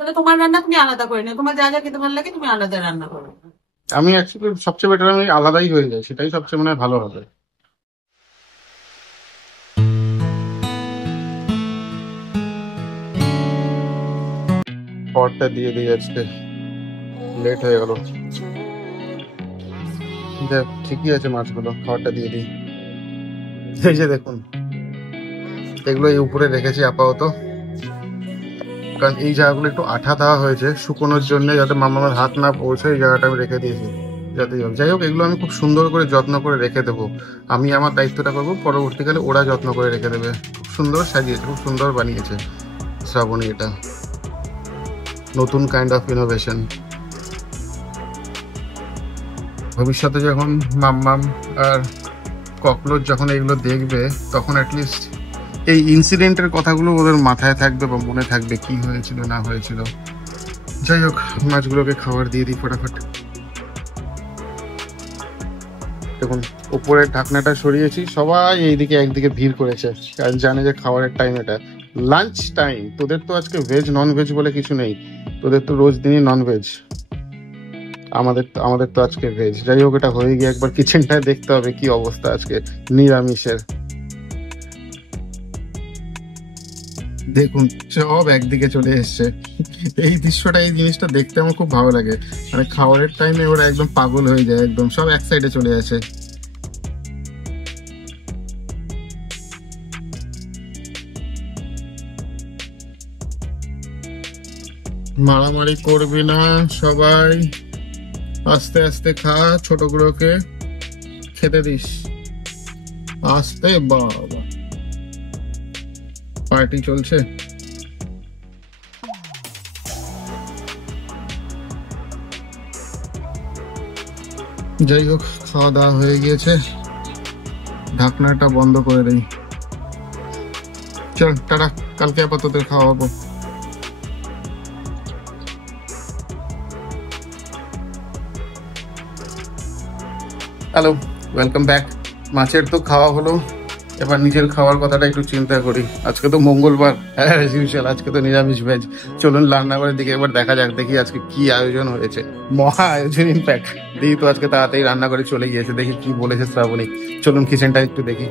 তাহলে তোমার রান্না তুমি আলাদা করে নিও, তোমার যা যা খেতে ভালো লাগে তুমি আলাদা রান্না করো। আমি অ্যাকচুয়ালি সবচেয়ে বেটার আমি আলাদাই হয়ে যায়, সেটাই সবচেয়ে মনে হয় ভালো হবে। খড়টা দিয়ে দিই, আজকে লেট হয়ে গেল। দেখ ঠিকই আছে, মাছগুলো খাবারটা দিয়ে দিই। এই যে দেখুন, এগুলো এই উপরে রেখেছি আপাতত, কারণ এই জায়গাগুলো একটু আঠা দেওয়া হয়েছে শুকোনোর জন্য, যাতে মামার হাত না পৌঁছে এই জায়গাটা আমি রেখে দিয়েছি। যাতে যাই হোক, এগুলো আমি খুব সুন্দর করে যত্ন করে রেখে দেবো। আমি আমার দায়িত্বটা করবো, পরবর্তীকালে ওরা যত্ন করে রেখে দেবে। খুব সুন্দর সাজিয়েছে, খুব সুন্দর বানিয়েছে শ্রাবণী। এটা নতুন কাইন্ড অফ ইনোভেশন। ভবিষ্যতে যখন মাম্মাম আর ককরোচ যখন এগুলো দেখবে, তখন অ্যাটলিস্ট এই ইনসিডেন্টের কথাগুলো ওদের মাথায় থাকবে বা মনে থাকবে, কি হয়েছিল না হয়েছিল। যাই হোক, মাছগুলোকে খাবার দিয়ে দিই ফটাফট। দেখুন, উপরের ঢাকনাটা সরিয়েছি, সবাই এইদিকে একদিকে ভিড় করেছে, আর জানে যে খাবারের টাইম এটা, লাঞ্চ টাইম। তোদের তো আজকে ভেজ নন ভেজ বলে কিছু নেই, তোদের তো রোজ দিনই নন ভেজ। আমাদের তো আজকে ভেজ। যাই হোক, এটা হয়ে গিয়ে একবার কিচেনটায় দেখতে হবে কি অবস্থা আজকে নিরামিষের। দেখুন, সব একদিকে চলে এসছে। এই দৃশ্যটা, এই জিনিসটা দেখতে আমার খুব ভালো লাগে। মানে খাবারের টাইমে ওরা একদম পাগল হয়ে যায়, একদম সব এক সাইডে চলে আসে। মারামারি করবি না সবাই, আস্তে আস্তে খা, ছোটগুলোকে খেতে দিস আস্তে। বাবা, পার্টি চলছে। যাই হোক, খাওয়া দাওয়া হয়ে গিয়েছে, ঢাকনাটা বন্ধ করে দেই। চল টাটা, কালকে আপাতত খাওয়াবো। Hello, welcome back. মাছের তো খাওয়া হলো, এবার নিজের খাওয়ার কথাটা একটু চিন্তা করি। আজকে তো মঙ্গলবার, হ্যাঁ অ্যাজ ইউজুয়াল আজকে তো নিরামিষ ভেজ। চলুন রান্নাঘরের দিকে একবার দেখা যাক, দেখি আজকে কি আয়োজন হয়েছে। মহা আয়োজন ইনফ্যাক্ট। দেখি তো আজকে তাড়াতাড়ি রান্নাঘরে চলে গিয়েছে, দেখি কি বলেছে শ্রাবণী। চলুন কিচেনটা একটু দেখি।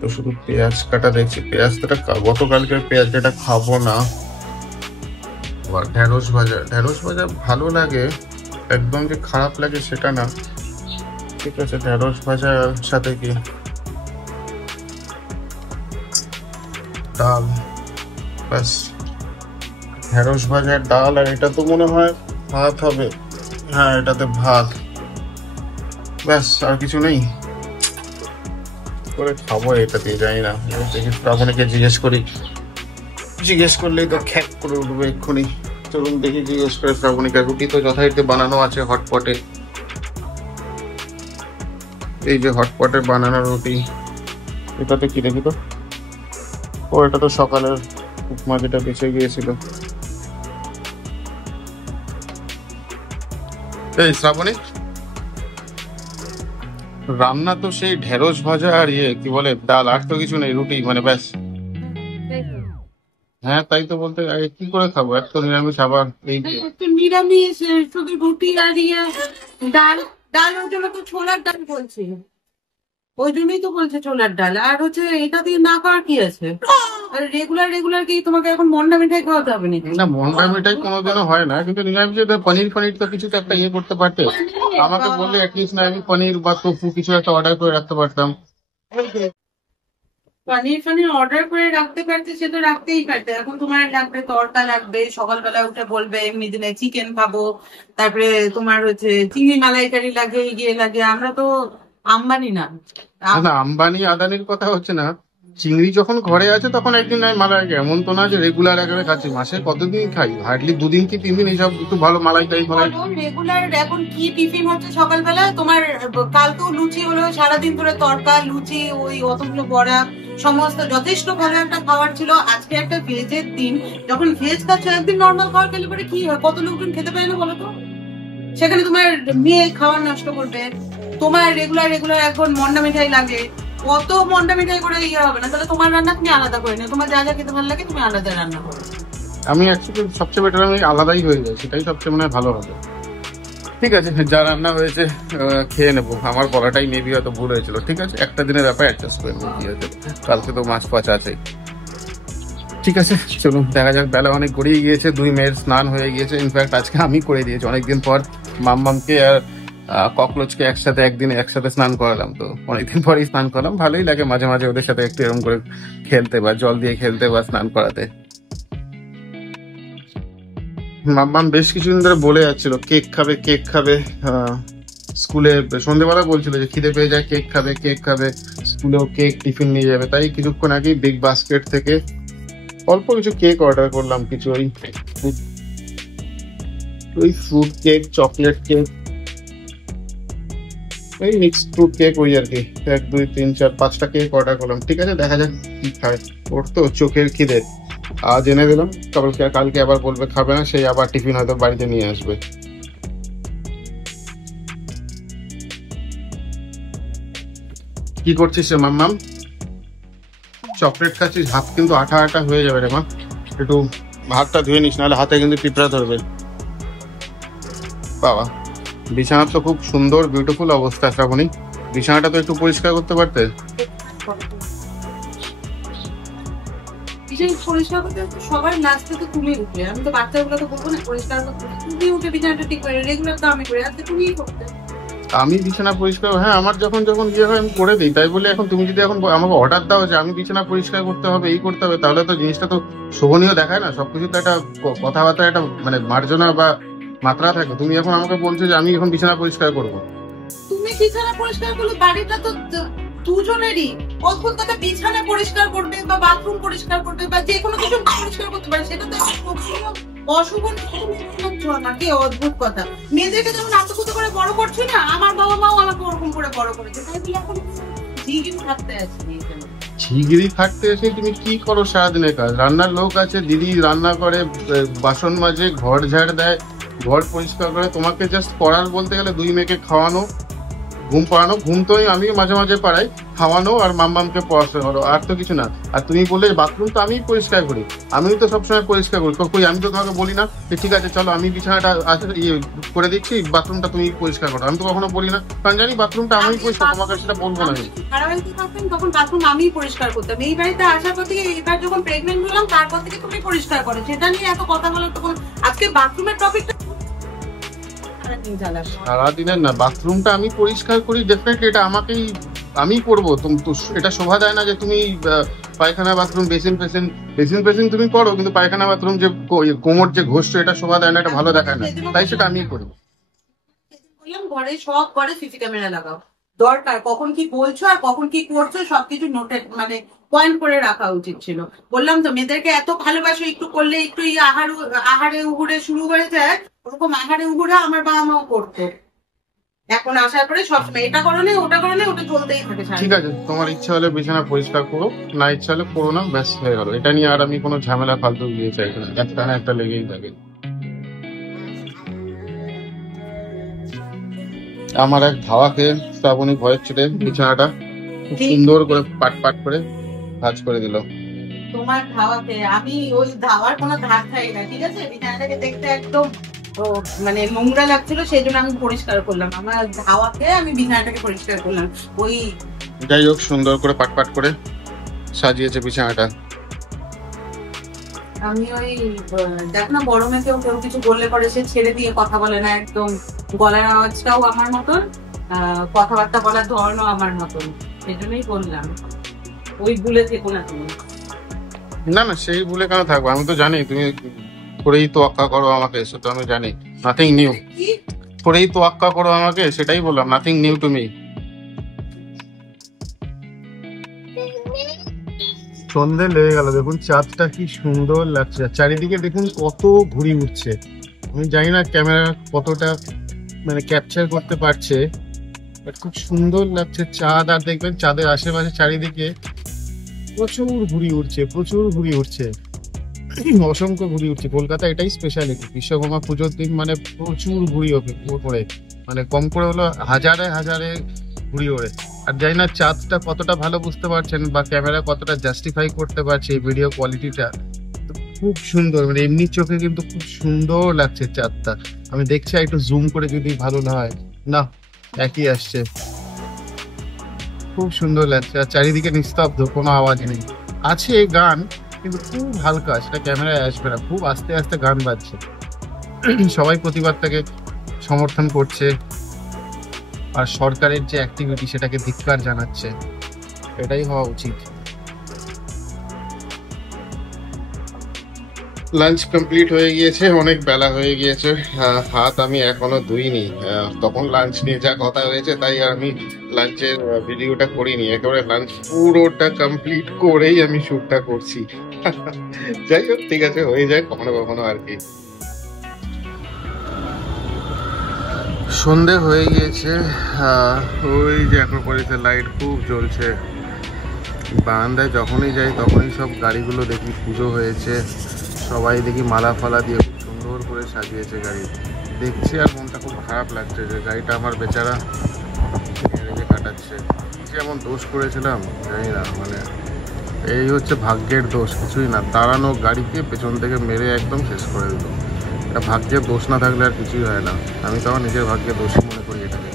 তো শুধু পেঁয়াজ কাটা দেখছি, পেঁয়াজটা গতকালকে পেঁয়াজ কাটা খাবো না। ঢেঁড়স ভাজা, ঢেঁড়স ভাজা ভালো লাগে, একদম যে খারাপ লাগে সেটা না। ঠিক আছে, ঢেঁড়স ভাজার সাথে কি ডাল, ব্যাস। ঢেঁড়স ভাজার ডাল, আর এটা তো মনে হয় ভাত হবে। হ্যাঁ, এটাতে ভাত, ব্যাস, আর কিছু নেই। করে খাবো এটা দিয়ে, জানি না। দেখি শ্রাবণীকে জিজ্ঞেস করি, জিজ্ঞেস করলেই তো খ্যাক করে উঠবে এক্ষুনি। চলুন দেখি জিজ্ঞেস করে শ্রাবণীকে। রুটি তো যথারীতি বানানো আছে হটপটে, এই যে হটপটে বানানো রুটি। এটাতে কি দেখি তো, ও এটা তো সকালের উপমা যেটা বেঁচে গিয়েছিল। এই শ্রাবণী, রান্না তো সেই ঢেঁড়স ভাজা আর ইয়ে কি বলে ডাল, আর তো কিছু নেই, রুটি মানে ব্যাস। হ্যাঁ তাই তো বলতে, কি করে খাবো, এক তো নিরামিষ, আবার এই একটু নিরামিষ, শুধু রুটি আর ইয়ে ডাল। ডাল ওই জন্য তো ছোলার ডাল বলছি, ওই জন্যই তো বলছে ছোলার ডাল। আর হচ্ছে এটা দিয়ে না খাওয়ার কি আছে? আর রেগুলার রেগুলার কি তোমাকে এখন মন্ডা মিঠাই খাওয়াতে হবে নাকি? না, মন্ডা মিঠাই কোনোদিনও হয় না, কিন্তু নিরামিষে তো পনির ফনির তো কিছু তো একটা ইয়ে করতে পারতে। আমাকে বললে অ্যাটলিস্ট না আমি পনির বা টোফু কিছু একটা অর্ডার করে রাখতে পারতাম। পনির ফনির অর্ডার করে রাখতে পারতে, সে তো রাখতেই পারতে। এখন তোমার লাগবে তড়কা, লাগবে সকালবেলা উঠে বলবে এমনি দিনে চিকেন খাবো, তারপরে তোমার হচ্ছে চিংড়ি মালাইকারি লাগে, গিয়ে লাগে। আমরা তো আম্বানি না। না, আম্বানি আদানির কথা হচ্ছে না। চিংড়ি যখন ঘরে আছে তখন একদিন নয় মালাই, এমন তো না যে রেগুলার একেবারে খাচ্ছি। মাসে কতদিন খাই, হার্ডলি 2 দিন কি 3 দিন এইসব একটু ভালো মালাইকারি মালাই। রেগুলার এখন কি টিফিন হচ্ছে সকালবেলা তোমার? কাল তো লুচি হলো, সারাদিন ধরে তড়কা লুচি, ওই অতগুলো বড়া, সমস্ত যথেষ্ট ভালো একটা খাবার ছিল। আজকে একটা ভেজের দিন, যখন ভেজ খাচ্ছ একদিন নর্মাল খাবার খেলে পরে কি হয়? কত লোকজন খেতে পারে না বলো তো? সেখানে তোমার মেয়ে খাবার নষ্ট করবে। তোমার রেগুলার এখন মন্ডা মিঠাই লাগে, কত মন্ডা মিঠাই করে ইয়ে হবে না? তাহলে তোমার রান্না তুমি আলাদা করে নিও, তোমার যা যা খেতে ভালো লাগে তুমি আলাদা রান্না করো। আমি অ্যাকচুয়ালি সবচেয়ে বেটার আমি আলাদাই হয়ে যায়, সেটাই সবচেয়ে মনে হয় ভালো হবে। ঠিক আছে, যা রান্না হয়েছে খেয়ে নেবো। আমার বলাটাই মেবি হয়তো ভুল হয়েছিল। ঠিক আছে, একটা দিনের ব্যাপার, অ্যাডজাস্ট করে নেবো। কি হয়েছে, কালকে তো মাছ ফাছ আছে। ঠিক আছে, চলুন দেখা যাক। বেলা অনেক গড়িয়ে গিয়েছে, 2 মেয়ের স্নান হয়ে গিয়েছে। ইনফ্যাক্ট আজকে আমি করে দিয়েছি, অনেকদিন পর মাম্মামকে আর ককরোচকে একসাথে স্নান করালাম। তো অনেকদিন পরেই স্নান করালাম, ভালোই লাগে মাঝে মাঝে ওদের সাথে একটু এরকম করে খেলতে বা জল দিয়ে খেলতে বা স্নান করাতে। মাম্মাম বেশ কিছুদিন ধরে বলে যাচ্ছিল কেক খাবে। স্কুলে সন্ধ্যেবেলা বলছিল যে খিদে পেয়ে যায়, কেক খাবে। স্কুলেও কেক টিফিন নিয়ে যাবে। তাই কিছুক্ষণ আগে বিগ বাস্কেট থেকে অল্প কিছু কেক অর্ডার করলাম, কিছু ওই ফ্রুট কেক, চকলেট কেক, ওই মিক্সড ফ্রুট কেক, ওই আর কি 1 2 3 4 5টা কেক অর্ডার করলাম। ঠিক আছে, দেখা যাক কি খায়। ওর তো চোখের খিদে, আজ এনে দিলাম, কালকে আবার বলবে খাবে না, সেই আবার টিফিন হয়তো বাড়িতে নিয়ে আসবে। কি করছিস রে মাম্মাম? চকলেট খাচ্ছিস? হাত কিন্তু আঠা আঠা হয়ে যাবে রে মা, একটু হাতটা ধুয়ে নিস, নাহলে হাতে কিন্তু পিঁপড়া ধরবে। বাবা, বিছানা তো খুব সুন্দর বিউটিফুল অবস্থা। শ্রাবণী, বিছানাটা তো একটু পরিষ্কার করতে পারতে। পরিষ্কার করতে সবাই লাস্টে তো তুমি উঠবে, আমি তো বাচ্চাগুলো তো বলবো না পরিষ্কার করতে, তুমি উঠে বিছানাটা ঠিক করে। রেগুলার তো আমি করি, আজকে তুমিই করতে। আমি বিছানা পরিষ্কার, হ্যাঁ আমার যখন ইয়ে হয় আমি করে দিই। তাই বলে এখন তুমি যদি এখন আমাকে অর্ডার দাও যে আমি বিছানা পরিষ্কার করতে হবে, এই করতে হবে, তাহলে তো জিনিসটা তো শোভনীয় দেখায় না। সবকিছু তো একটা কথাবার্তা, একটা মানে মার্জনা বা মাত্রা থাকে। তুমি এখন আমাকে বলছো যে আমি এখন বিছানা পরিষ্কার করবো। তুমি বিছানা পরিষ্কার করলে বাড়িটা তো দুজনেরই। অদ্ভুত কথা, বিছানা পরিষ্কার করবে বা বাথরুম পরিষ্কার করবে বা যে কোনো কিছু পরিষ্কার করতে পারে, সেটা তো অশুভ নাকি? অদ্ভুত কথা। মেয়েদেরকে যেমন আত্মকথা করে বড় করছি না, আমার বাবা মাও আমাকে ওরকম করে বড় করেছে। তাই বলে এখন ঝিগিরি থাকতে আছি। ঝিগিরি খাটতে এসে তুমি কি করো সারাদিনের কাজ? রান্নার লোক আছে, দিদি রান্না করে, বাসন মাজে, ঘর ঝাড় দেয়, ঘর পরিষ্কার করে। তোমাকে জাস্ট করার বলতে গেলে 2 মেয়েকে খাওয়ানো, ঘুম পাড়ানো। ঘুম তো আমি মাঝে মাঝে পাড়াই, খাওয়ানো আর মাম্মামকে পড়াশোনা করো, আর তো কিছু না। আর তুমি বললে বাথরুম তো আমি পরিষ্কার করি, আমি তো সবসময় পরিষ্কার করি। কই আমি তো তোমাকে বলি না যে ঠিক আছে চলো আমি বিছানাটা করে দিচ্ছি, বাথরুমটা তুমি পরিষ্কার করো। আমি তো কখনো বলি না, কারণ জানি বাথরুমটা আমি পরিষ্কার, তোমাকে সেটা বলবো না। তখন বাথরুম আমি পরিষ্কার করতাম। এই বাড়িতে আসার পর থেকে, এবার যখন প্রেগনেন্ট হলাম তারপর থেকে তুমি পরিষ্কার করো, সেটা নিয়ে এত কথা বলার তখন আজকে বাথরুমের টপিকটা সারাদিনের না, বাথরুমটা আমি পরিষ্কার করি ডেফিনেটলি, এটা আমি করবো। এটা শোভা দেয় না যে তুমি পায়খানা বাথরুম বেসিন তুমি করো, কিন্তু পায়খানা বাথরুম যে কোমর যে ঘষছো, এটা শোভা দেয় না, এটা ভালো দেখায় না, তাই সেটা আমি করি। ঘরে সব ঘরে সিসি ক্যামেরা লাগাও, দরকার কখন কি বলছো আর কখন কি করছো সবকিছু নোটেড মানে পয়েন্ট করে রাখা উচিত ছিল। বললাম তো মেয়েদেরকে এত ভালোবাসো, একটু করলে একটু আহারে উগুড়ে শুরু হয়ে যায়, ওরকম আহারে উগুড়া আমার বাবা মাও করতো। এখন আসার পরে সবসময় এটা করো না ওটা চলতেই থাকে। ঠিক আছে, তোমার ইচ্ছা হলে বিছানা পরিষ্কার করো, না ইচ্ছা হলে করো না, ব্যাস হয়ে গেল। এটা নিয়ে আর আমি কোনো ঝামেলা ফালতু দিয়ে চাই না, একটা না একটা লেগেই থাকে। আমার এক ধাওয়াকে শ্রাবণী ভয়ের ছেড়ে বিছানাটা খুব সুন্দর করে পাট করে ভাঁজ করে দিল। তোমার ধাওয়াকে আমি ওই ধাওয়ার কোনো ধার খাই না, ঠিক আছে? বিছানাটাকে দেখতে একদম মানে নোংরা লাগছিল, সেই জন্য আমি পরিষ্কার করলাম। আমার ধাওয়াকে আমি বিছানাটাকে পরিষ্কার করলাম। ওই যাই হোক, সুন্দর করে পাট করে সাজিয়েছে বিছানাটা। আমি ওই দেখ না, বড় মেয়েকেও কেউ কিছু বললে পরে সে ছেড়ে দিয়ে কথা বলে না, একদম গলার আওয়াজটাও আমার মতন, কথাবার্তা বলার ধরনও আমার মতন, সেই জন্যই বললাম ওই ভুলে থেকো না তুমি। না সেই ভুলে কেন থাকবো? আমি তো জানি তুমি করেই তো আক্কা করো আমাকে, সেটা আমি জানি। নাথিং নিউ, করেই তো আক্কা করো আমাকে, সেটাই বললাম, নাথিং নিউ টু মি। সন্ধে লেগে গেল, দেখুন চাঁদটা কি সুন্দর লাগছে, চারিদিকে দেখুন কত ঘুড়ি উঠছে। আমি জানি না ক্যামেরা কতটা মানে ক্যাপচার করতে পারছে, বাট খুব সুন্দর লাগছে চাঁদ। আর দেখবেন চাঁদের আশেপাশে চারিদিকে প্রচুর ঘুড়ি উঠছে, অসংখ্য ঘুড়ি উঠছে। কলকাতা এটাই স্পেশালিটি, বিশ্বকর্মা পুজোর দিন মানে প্রচুর ঘুড়ি ওপরে। মানে কম করে হলো হাজারে হাজারে ঘুড়ি ওড়ে। আর জানি না চাঁদটা কতটা ভালো বুঝতে পারছেন বা ক্যামেরা কতটা জাস্টিফাই করতে পারছে এই ভিডিও কোয়ালিটিটা। খুব সুন্দর, মানে এমনি চোখে কিন্তু খুব সুন্দর লাগছে চাঁদটা। আমি দেখছি একটু জুম করে যদি ভালো না হয়, না একই আসছে, খুব সুন্দর লাগছে। আর চারিদিকে নিস্তব্ধ, কোনো আওয়াজ নেই। আছে গান কিন্তু খুব হালকা, সেটা ক্যামেরায় আসবে না, খুব আস্তে আস্তে গান বাজছে। সবাই প্রতিবাদটাকে সমর্থন করছে আর সরকারের যে অ্যাক্টিভিটি সেটাকে ধিক্কার জানাচ্ছে, এটাই হওয়া উচিত। লাঞ্চ কমপ্লিট হয়ে গিয়েছে, অনেক বেলা হয়ে গিয়েছে। হাত আমি এখনো ধুইনি, তখন লাঞ্চ নিয়ে যা কথা হয়েছে তাই আর আমি লাঞ্চের ভিডিওটা করিনি। একেবারে লাঞ্চ পুরোটা কমপ্লিট করেই আমি শ্যুটটা করছি। যাই হোক, ঠিক আছে, হয়ে যায় কখনো কখনো আর কি। সন্ধে হয়ে গিয়েছে, ওই যে অ্যাক্রোপলিসের লাইট খুব জ্বলছে। বারান্দায় যখনই যাই তখনই সব গাড়িগুলো দেখি পুজো হয়েছে, সবাই দেখি মালা ফালা দিয়ে খুব সুন্দর করে সাজিয়েছে গাড়ি। দেখছি আর মনটা খুব খারাপ লাগছে যে গাড়িটা আমার বেচারা রেখে কাটাচ্ছে। এমন দোষ করেছিলাম জানি না, মানে এই হচ্ছে ভাগ্যের দোষ, কিছুই না। দাঁড়ানো গাড়িকে পেছন থেকে মেরে একদম শেষ করে দিল। এটা ভাগ্যের দোষ না থাকলে আর কিছুই হয় না। আমি তো আমার নিজের ভাগ্যের দোষই মনে করি এটাকে।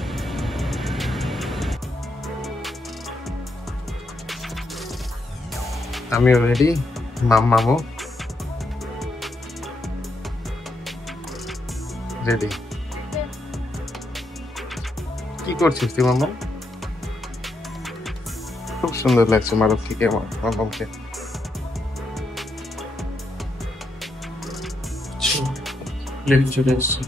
আমিও রেডি, মাম্মামও রেডি। কি করছিস তুই মাম্মা? খুব সুন্দর লাগছে মারুফকে, মাম্মামকে। চলে এসছে।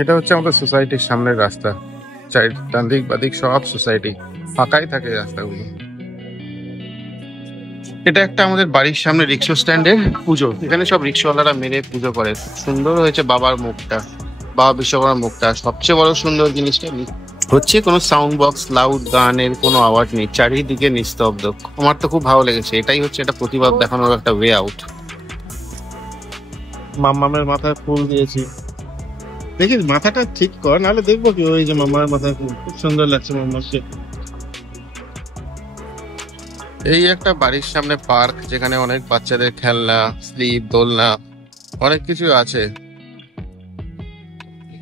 এটা হচ্ছে আমাদের সোসাইটির সামনের রাস্তা, ডান দিক বাদিক সব সোসাইটি, ফাঁকাই থাকে রাস্তাগুলো। এটা একটা আমাদের বাড়ির সামনে রিক্সা স্ট্যান্ডের পুজো। এখানে সব রিক্সাওয়ালারা মেরে পুজো করে। সুন্দর হয়েছে বাবার মুখটা, বাবা বিশ্বকর্মার মুখটা। সবচেয়ে বড় সুন্দর জিনিসটা হচ্ছে কোনো সাউন্ড বক্স, লাউড গানের কোনো আওয়াজ নেই, চারিদিকে নিস্তব্ধ। আমার তো খুব ভালো লেগেছে। এটাই হচ্ছে একটা প্রতিবাদ দেখানোর একটা ওয়ে আউট। মাম্মামের মাথায় ফুল দিয়েছি, দেখি মাথাটা ঠিক কর, নাহলে দেখবো কি। ওই যে মামার মাথায় ফুল, খুব সুন্দর লাগছে মাম্মাকে। এই একটা বাড়ির সামনে পার্ক, যেখানে অনেক বাচ্চাদের খেলনা, স্লিপ, দোলনা, অনেক কিছু আছে।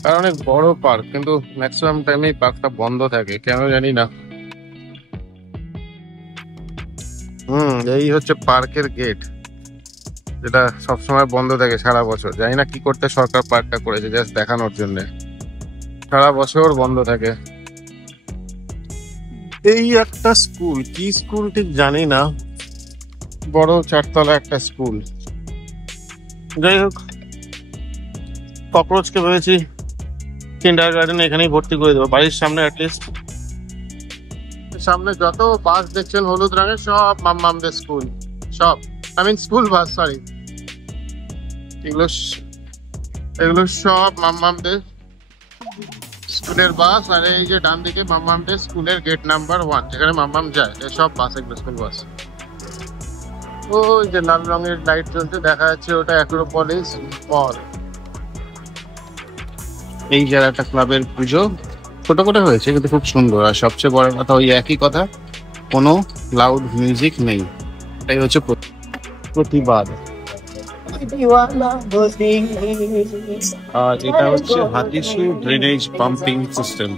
আর অনেক বড় পার্ক, কিন্তু ম্যাক্সিমাম টাইমে পার্কটা বন্ধ থাকে, কেন জানি না। এই হচ্ছে পার্কের গেট, যেটা সবসময় বন্ধ থাকে সারা বছর। জানি না কি করতে সরকার পার্কটা করেছে, জাস্ট দেখানোর জন্য সারা বছর বন্ধ থাকে। এই একটা স্কুল, কি স্কুল ঠিক জানি না, বড় চারতলা একটা স্কুল। যাই হোক, ককরোচকে ভেবেছি কিন্ডার গার্ডেন এখানেই ভর্তি করে দেবো, বাড়ির সামনে অ্যাটলিস্ট। সামনে যত বাস দেখছেন হলুদ রঙের, সব মাম্মামদের স্কুল, সব স্কুল বাস, সরি, এগুলো সব মাম্মামদের স্কুলের বাস। আর এই যে ডান দিকে মাম্মামদের স্কুলের গেট নাম্বার 1, যেখানে মাম্মাম যায়, সব বাস, এগুলো স্কুল বাস। ওই যে লাল রঙের লাইট জ্বলছে দেখা যাচ্ছে, ওটা অ্যাক্রোপলিস মল। এই জায়গাটা ক্লাবের পুজো ছোট করে হয়েছে, কিন্তু খুব সুন্দর। আর সবচেয়ে বড় কথা, ওই একই কথা, কোনো লাউড মিউজিক নেই। এটাই হচ্ছে প্রতিবাদ। আর এটা হচ্ছে হাতিশু drainage pumping system,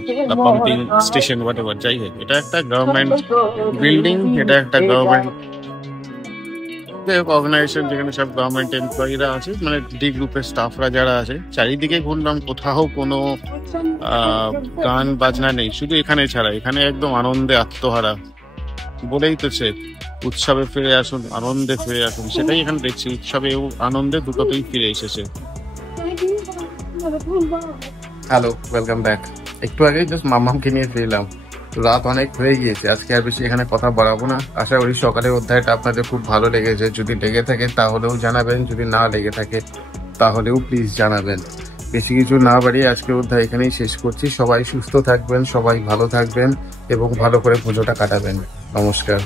pumping station, whatever, যাই হোক। এটা একটা গভর্নমেন্ট বিল্ডিং, এটা একটা গভর্নমেন্ট অর্গানাইজেশন, যেখানে সব গভর্নমেন্ট এমপ্লয়িরা আছে, মানে ডি গ্রুপের স্টাফরা যারা আছে। চারিদিকে ঘুরলাম, কোথাও কোনো গান বাজনা নেই, শুধু এখানে ছাড়া। এখানে একদম আনন্দে আত্মহারা, বলেই তো সে উৎসবে ফিরে আসুন, আনন্দে ফিরে আসুন। সেটাই এখানে দেখছি, উৎসবে আনন্দে দুটোতেই ফিরে এসেছে। Hello, welcome back. একটু আগে জাস্ট মাম্মামকে নিয়ে ফিরলাম। রাত অনেক হয়ে গিয়েছে, আজকে আর বেশি এখানে কথা বাড়াবো না। আশা করি সকালের অধ্যায়টা আপনাদের খুব ভালো লেগেছে। যদি লেগে থাকে তাহলেও জানাবেন, যদি না লেগে থাকে তাহলেও প্লিজ জানাবেন। বেশি কিছু না বাড়িয়ে আজকের অধ্যায় এখানেই শেষ করছি। সবাই সুস্থ থাকবেন, সবাই ভালো থাকবেন এবং ভালো করে পুজোটা কাটাবেন। নমস্কার।